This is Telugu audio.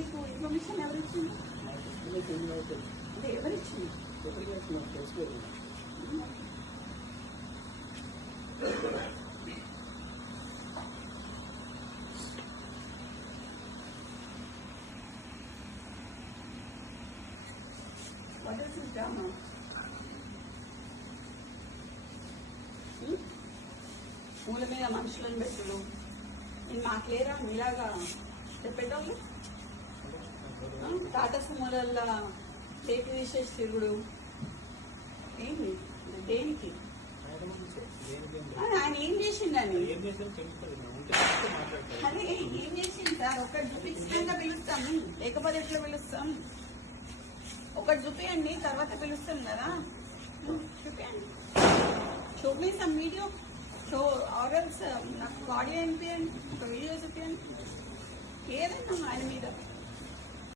మీకు ఇన్ఫర్మేషన్ ఎవరు ఇచ్చింది? అంటే ఎవరు ఇచ్చింది? What is this drama? మూల మీద మనుషులను పెట్టుడు నేను మాకేరా మీలాగా చెప్పేటోళ్ళు టాటా సుమోలల్లా చేతి తీసేసి తిరుగుడు ఏంటి దేనికి? ఆయన ఏం చేసిండని అదే ఏం చేసింది సార్? ఒకటి చూపించినాక పిలుస్తాము, లేకపోతే ఎట్లా పిలుస్తాం? ఒకటి చూపియండి, తర్వాత పిలుస్తాం కదా. చూపియండి, చూపిస్తాం వీడియో. సో ఆర్ఎల్స్ నాకు ఆడియో వినిపించండి, ఒక వీడియో చూపించండి, ఏదైనా ఆయన మీద